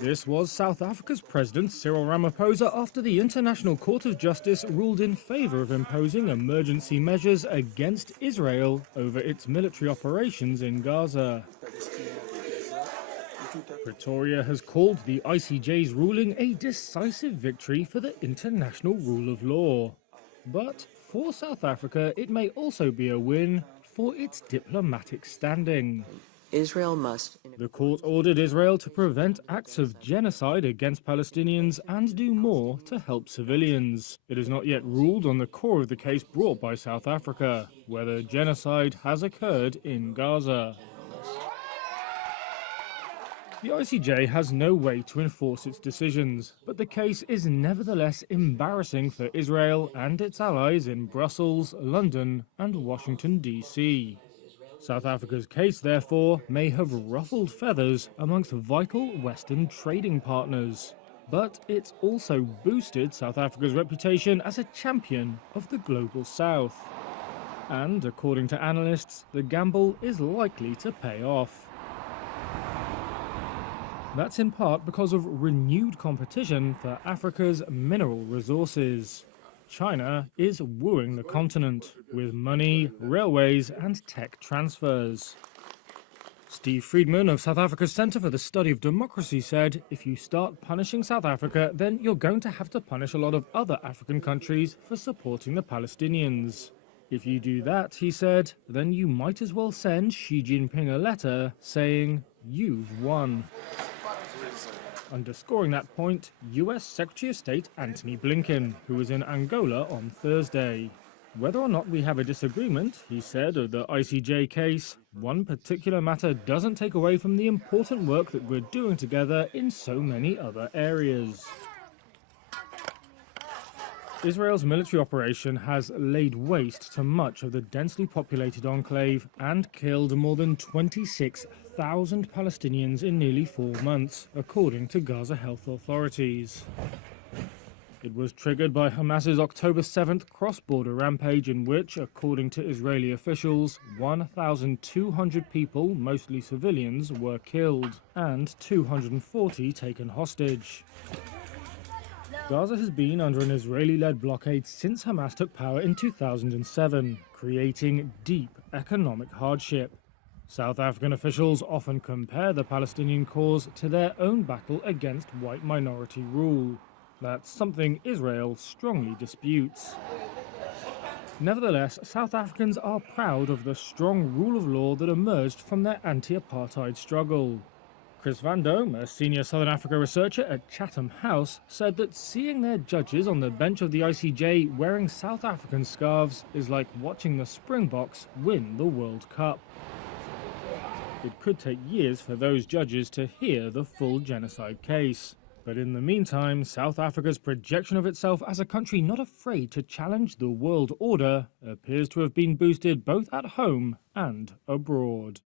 This was South Africa's President Cyril Ramaphosa after the International Court of Justice ruled in favour of imposing emergency measures against Israel over its military operations in Gaza. Pretoria has called the ICJ's ruling a decisive victory for the international rule of law. But for South Africa, it may also be a win for its diplomatic standing. Israel must. The court ordered Israel to prevent acts of genocide against Palestinians and do more to help civilians. It has not yet ruled on the core of the case brought by South Africa, whether genocide has occurred in Gaza. The ICJ has no way to enforce its decisions, but the case is nevertheless embarrassing for Israel and its allies in Brussels, London and Washington, D.C. South Africa's case, therefore, may have ruffled feathers amongst vital Western trading partners. But it's also boosted South Africa's reputation as a champion of the global South. And, according to analysts, the gamble is likely to pay off. That's in part because of renewed competition for Africa's mineral resources. China is wooing the continent with money, railways and tech transfers. Steve Friedman of South Africa's Centre for the Study of Democracy said, if you start punishing South Africa, then you're going to have to punish a lot of other African countries for supporting the Palestinians. If you do that, he said, then you might as well send Xi Jinping a letter saying, you've won. Underscoring that point, US Secretary of State Antony Blinken, who was in Angola on Thursday. Whether or not we have a disagreement, he said, of the ICJ case, one particular matter doesn't take away from the important work that we're doing together in so many other areas. Israel's military operation has laid waste to much of the densely populated enclave and killed more than 26,000 Palestinians in nearly 4 months, according to Gaza health authorities. It was triggered by Hamas's October 7th cross-border rampage in which, according to Israeli officials, 1,200 people, mostly civilians, were killed and 240 taken hostage. Gaza has been under an Israeli-led blockade since Hamas took power in 2007, creating deep economic hardship. South African officials often compare the Palestinian cause to their own battle against white minority rule. That's something Israel strongly disputes. Nevertheless, South Africans are proud of the strong rule of law that emerged from their anti-apartheid struggle. Chris Van Dome, a senior Southern Africa researcher at Chatham House, said that seeing their judges on the bench of the ICJ wearing South African scarves is like watching the Springboks win the World Cup. It could take years for those judges to hear the full genocide case. But in the meantime, South Africa's projection of itself as a country not afraid to challenge the world order appears to have been boosted both at home and abroad.